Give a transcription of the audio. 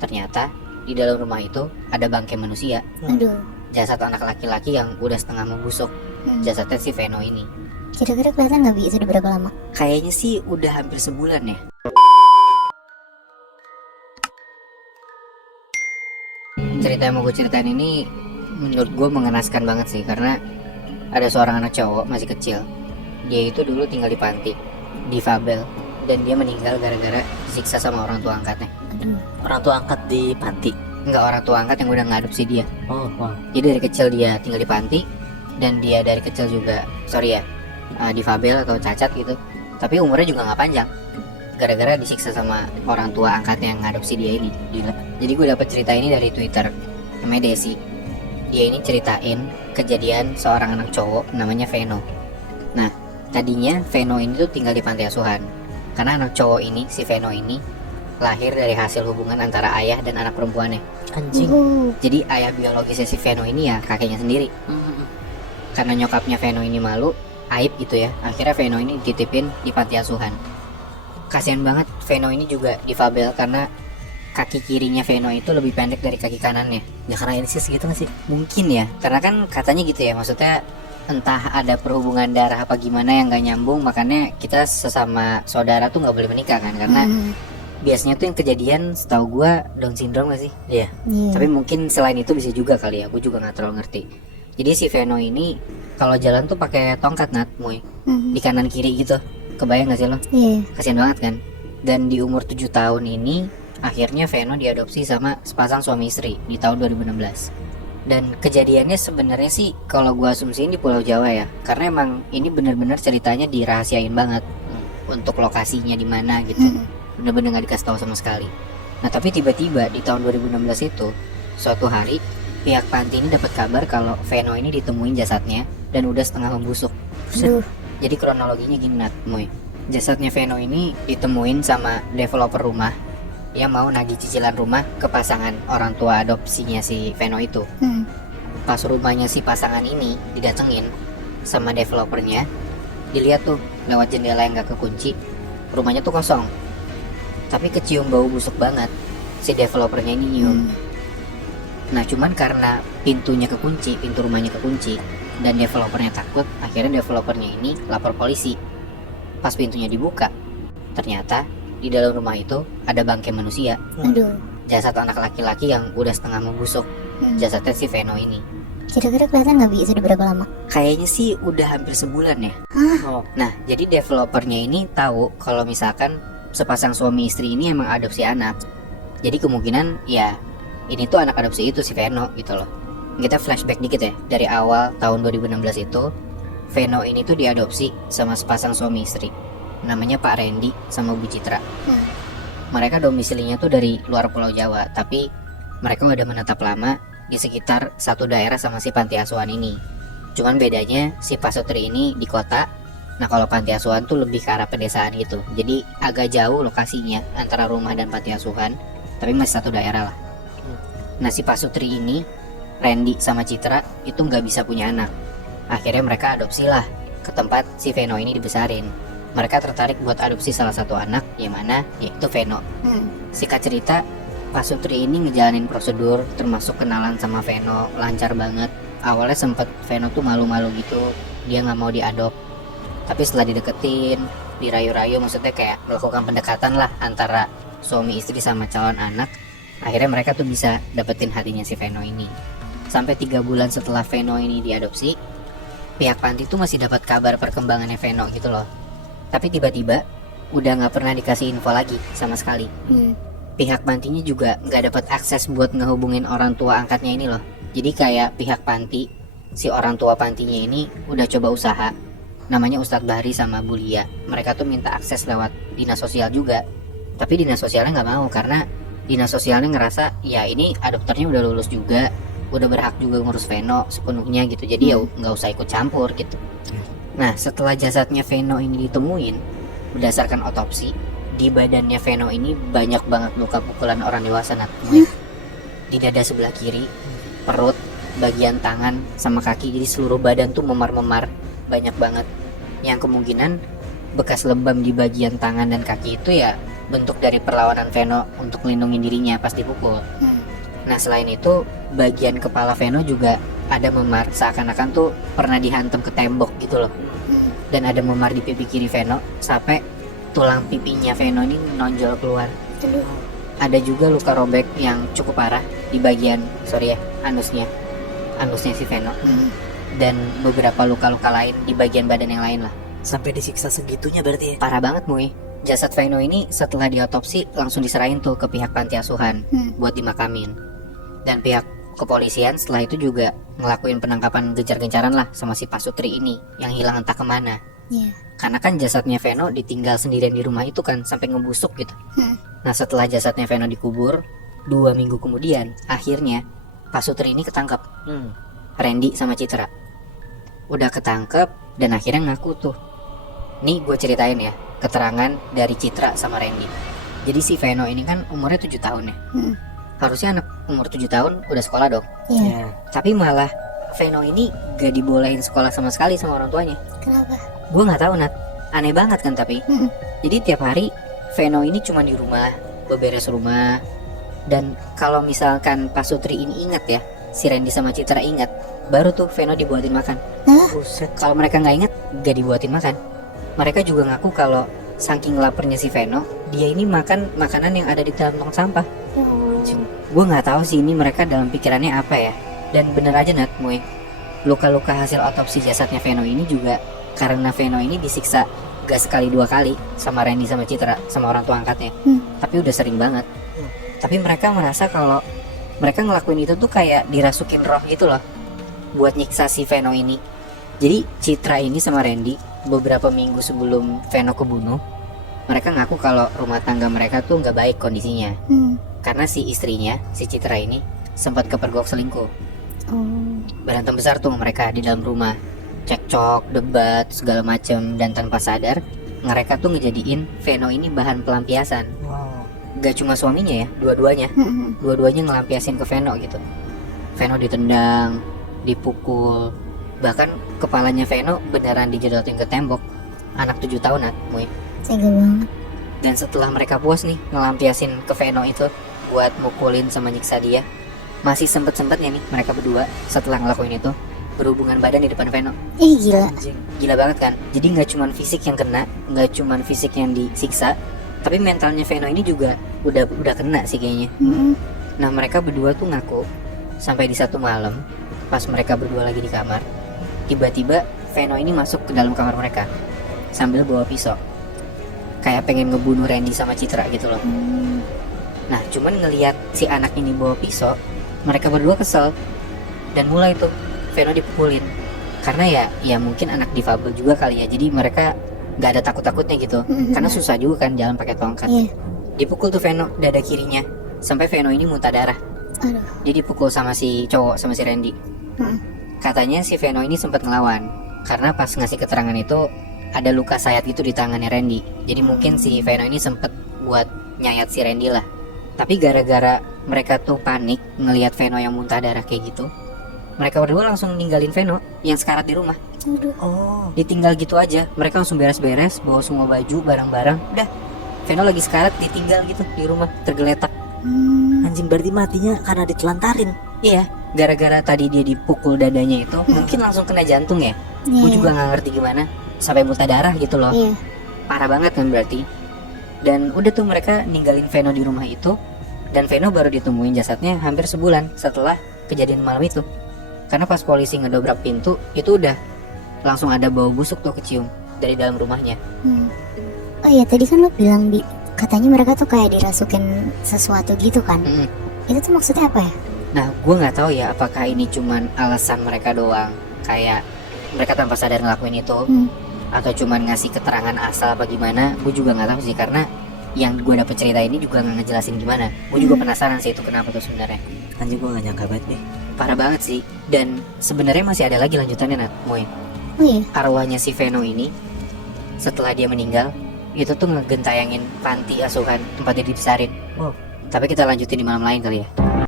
Ternyata di dalam rumah itu ada bangkai manusia. Aduh. Jasad anak laki-laki yang udah setengah membusuk. Jasadnya si Veno ini. Kira-kira kelihatan nggak Bi? Sudah berapa lama? Kayaknya sih udah hampir sebulan ya. Cerita yang mau gue ceritain ini menurut gue mengenaskan banget sih, karena ada seorang anak cowok masih kecil. Dia itu dulu tinggal di panti, difabel, dan dia meninggal gara-gara disiksa sama orang tua angkatnya. Aduh. Orang tua angkat di panti. Enggak, orang tua angkat yang udah ngadopsi dia. Oh, wow. Jadi dari kecil dia tinggal di panti, dan dia dari kecil juga, difabel atau cacat gitu. Tapi umurnya juga nggak panjang, gara-gara disiksa sama orang tua angkatnya yang ngadopsi dia ini. Gila. Jadi gue dapet cerita ini dari Twitter, namanya Desi. Dia ini ceritain kejadian seorang anak cowok namanya Veno. Nah, tadinya Veno ini tuh tinggal di panti asuhan, karena anak cowok ini, si Veno ini, lahir dari hasil hubungan antara ayah dan anak perempuannya. Anjing. Jadi ayah biologisnya si Veno ini ya kakeknya sendiri. Karena nyokapnya Veno ini malu, aib gitu ya, akhirnya Veno ini dititipin di panti asuhan. Kasian banget, Veno ini juga difabel karena kaki kirinya Veno itu lebih pendek dari kaki kanannya. Ya karena insis gitu gak sih? Mungkin ya, karena kan katanya gitu ya, maksudnya entah ada perhubungan darah apa gimana yang gak nyambung, makanya kita sesama saudara tuh gak boleh menikah kan, karena biasanya tuh yang kejadian setahu gue Down syndrome gak sih? Iya. Tapi mungkin selain itu bisa juga kali ya, gue juga gak terlalu ngerti. Jadi si Veno ini kalau jalan tuh pakai tongkat Muy, di kanan kiri gitu. Kebayang gak sih lo? Iya. Kasian banget kan. Dan di umur 7 tahun ini akhirnya Veno diadopsi sama sepasang suami istri di tahun 2016. Dan kejadiannya sebenarnya sih kalau gue asumsiin di Pulau Jawa ya, karena emang ini bener-bener ceritanya dirahasiain banget untuk lokasinya di mana gitu. Bener-bener gak dikasih tahu sama sekali. Nah tapi tiba-tiba di tahun 2016 itu, suatu hari pihak panti ini dapat kabar kalau Veno ini ditemuin jasadnya dan udah setengah membusuk. Aduh. Jadi kronologinya gini Muy. Jasadnya Veno ini ditemuin sama developer rumah yang mau nagih cicilan rumah ke pasangan orang tua adopsinya si Veno itu. Pas rumahnya si pasangan ini didatengin sama developernya, dilihat tuh lewat jendela yang gak kekunci, rumahnya tuh kosong. Tapi kecium bau busuk banget, si developernya ini nyium. Nah cuman karena pintunya kekunci, pintu rumahnya kekunci, dan developernya takut, akhirnya developernya ini lapor polisi. Pas pintunya dibuka, ternyata di dalam rumah itu ada bangkai manusia. Aduh. Jasad anak laki-laki yang udah setengah membusuk. Jasadnya si Veno ini. Kira-kira kelihatan nggak Bi? Sudah berapa lama? Kayaknya sih udah hampir sebulan ya. Oh. Nah jadi developernya ini tahu kalau misalkan sepasang suami istri ini emang adopsi anak. Jadi kemungkinan ya ini tuh anak adopsi itu si Veno gitu loh. Kita flashback dikit ya, dari awal tahun 2016 itu Veno ini tuh diadopsi sama sepasang suami istri, namanya Pak Randy sama Bu Citra. Mereka domisilinya tuh dari luar Pulau Jawa, tapi mereka udah menetap lama di sekitar satu daerah sama si panti asuhan ini. Cuman bedanya si Pak Sutri ini di kota. Nah kalau panti asuhan tuh lebih ke arah pedesaan gitu. Jadi agak jauh lokasinya antara rumah dan panti asuhan, tapi masih satu daerah lah. Nah si Pak Sutri ini, Randy sama Citra itu nggak bisa punya anak. Akhirnya mereka adopsi lah ke tempat si Veno ini dibesarin. Mereka tertarik buat adopsi salah satu anak, yang mana yaitu Veno. Singkat cerita, Pak Sutri ini ngejalanin prosedur termasuk kenalan sama Veno lancar banget. Awalnya sempet Veno tuh malu-malu gitu, dia nggak mau diadop. Tapi setelah dideketin, dirayu-rayu, maksudnya kayak melakukan pendekatan lah antara suami istri sama calon anak, akhirnya mereka tuh bisa dapetin hatinya si Veno ini. Sampai 3 bulan setelah Veno ini diadopsi, pihak panti tuh masih dapat kabar perkembangannya Veno gitu loh. Tapi tiba-tiba udah nggak pernah dikasih info lagi sama sekali. Pihak pantinya juga nggak dapat akses buat ngehubungin orang tua angkatnya ini loh. Jadi kayak pihak panti, si orang tua pantinya ini udah coba usaha, namanya Ustadz Bahri sama Bu Lia. Mereka tuh minta akses lewat dinas sosial juga, tapi dinas sosialnya nggak mau karena dinas sosialnya ngerasa ya ini adopternya udah lulus juga, udah berhak juga ngurus Veno sepenuhnya gitu, jadi ya nggak usah ikut campur gitu. Nah setelah jasadnya Veno ini ditemuin, berdasarkan otopsi, di badannya Veno ini banyak banget luka pukulan orang dewasa di dada sebelah kiri, perut, bagian tangan sama kaki, jadi seluruh badan tuh memar-memar banyak banget. Yang kemungkinan bekas lebam di bagian tangan dan kaki itu ya bentuk dari perlawanan Veno untuk melindungi dirinya pas dipukul. Nah selain itu bagian kepala Veno juga ada memar, seakan-akan tuh pernah dihantam ke tembok gitu loh. Dan ada memar di pipi kiri Veno sampai tulang pipinya Veno ini nonjol keluar. Aduh. Ada juga luka robek yang cukup parah di bagian anusnya si Veno. Dan beberapa luka-luka lain di bagian badan yang lain lah. Sampai disiksa segitunya berarti ya? Parah banget Muy. Jasad Veno ini setelah diotopsi langsung diserahin tuh ke pihak panti asuhan buat dimakamin. Dan pihak kepolisian setelah itu juga ngelakuin penangkapan gencar-gencaran lah sama si Pasutri ini yang hilang entah kemana. Iya. Karena kan jasadnya Veno ditinggal sendirian di rumah itu kan sampai ngebusuk gitu. Nah setelah jasadnya Veno dikubur 2 minggu kemudian akhirnya Pasutri ini ketangkap. Randy sama Citra udah ketangkep dan akhirnya ngaku tuh. Nih gue ceritain ya keterangan dari Citra sama Randy. Jadi si Veno ini kan umurnya 7 tahun ya. Harusnya anak umur 7 tahun udah sekolah dong. Iya. Tapi malah Veno ini gak dibolehin sekolah sama sekali sama orang tuanya. Kenapa? Gue nggak tahu Nat. Aneh banget kan tapi. Jadi tiap hari Veno ini cuma di rumah, beberes rumah. Dan kalau misalkan Pasutri ini ingat ya, si Randy sama Citra ingat, baru tuh Veno dibuatin makan. Buset. Kalau mereka nggak ingat, gak dibuatin makan. Mereka juga ngaku kalau saking laparnya si Veno, dia ini makan makanan yang ada di dalam tong sampah. Gue nggak tahu sih ini mereka dalam pikirannya apa ya. Dan bener aja Nat, Muy, luka-luka hasil otopsi jasadnya Veno ini juga karena Veno ini disiksa gak sekali 2 kali sama Randy sama Citra sama orang tua angkatnya. Tapi udah sering banget. Tapi mereka merasa kalau mereka ngelakuin itu tuh kayak dirasukin roh gitu loh buat nyiksa si Veno ini. Jadi Citra ini sama Randy beberapa minggu sebelum Veno kebunuh, mereka ngaku kalau rumah tangga mereka tuh nggak baik kondisinya. Karena si istrinya, si Citra ini sempat kepergok selingkuh. Berantem besar tuh mereka di dalam rumah, cekcok, debat, segala macem. Dan tanpa sadar mereka tuh ngejadiin Veno ini bahan pelampiasan. Gak cuma suaminya ya, dua-duanya ngelampiasin ke Veno gitu. Veno ditendang, dipukul, bahkan kepalanya Veno beneran dijedotin ke tembok. Anak 7 tahun Muy. Tega banget. Dan setelah mereka puas nih ngelampiasin ke Veno itu buat mukulin sama nyiksa dia, masih sempet-sempetnya nih mereka berdua setelah ngelakuin itu berhubungan badan di depan Veno. Gila. Gila banget kan. Jadi gak cuman fisik yang kena, gak cuman fisik yang disiksa, tapi mentalnya Veno ini juga udah kena sih kayaknya. Nah mereka berdua tuh ngaku sampai di satu malam pas mereka berdua lagi di kamar, tiba-tiba Veno ini masuk ke dalam kamar mereka sambil bawa pisau, kayak pengen ngebunuh Randy sama Citra gitu loh. Nah cuman ngelihat si anak ini bawa pisau, mereka berdua kesel dan mulai tuh Veno dipukulin. Karena ya mungkin anak difabel juga kali ya, jadi mereka nggak ada takut-takutnya gitu. Karena susah juga kan jalan pakai tongkat. Dipukul tuh Veno dada kirinya sampai Veno ini muntah darah. Dia dipukul sama si cowok, sama si Randy. Katanya si Veno ini sempat ngelawan karena pas ngasih keterangan itu ada luka sayat gitu di tangannya Randy. Jadi mungkin si Veno ini sempet buat nyayat si Randy lah. Tapi gara-gara mereka tuh panik ngelihat Veno yang muntah darah kayak gitu, mereka berdua langsung ninggalin Veno yang sekarat di rumah. Ditinggal gitu aja. Mereka langsung beres-beres, bawa semua baju, barang-barang. Udah, Veno lagi sekarat ditinggal gitu di rumah, tergeletak. Anjing, berarti matinya karena ditelantarin. Iya, gara-gara tadi dia dipukul dadanya itu, mungkin langsung kena jantung ya. Gue juga nggak ngerti gimana sampai muntah darah gitu loh. Parah banget kan berarti. Dan udah tuh mereka ninggalin Veno di rumah itu. Dan Veno baru ditemuin jasadnya hampir sebulan setelah kejadian malam itu. Karena pas polisi ngedobrak pintu, itu udah langsung ada bau busuk tuh kecium dari dalam rumahnya. Oh iya, tadi kan lo bilang katanya mereka tuh kayak dirasukin sesuatu gitu kan. Itu tuh maksudnya apa ya? Nah gue gak tahu ya apakah ini cuman alasan mereka doang, kayak mereka tanpa sadar ngelakuin itu, atau cuman ngasih keterangan asal apa gimana. Gue juga gak tahu sih, karena yang gue dapet cerita ini juga gak ngejelasin gimana. Gue juga penasaran sih itu kenapa tuh sebenarnya. Anjing, gue gak nyangka banget nih. Parah banget sih. Dan sebenarnya masih ada lagi lanjutannya Nat, Moy. Oh iya? Arwahnya si Veno ini setelah dia meninggal itu tuh ngegentayangin panti asuhan tempat dia dibesarin. Tapi kita lanjutin di malam lain kali ya.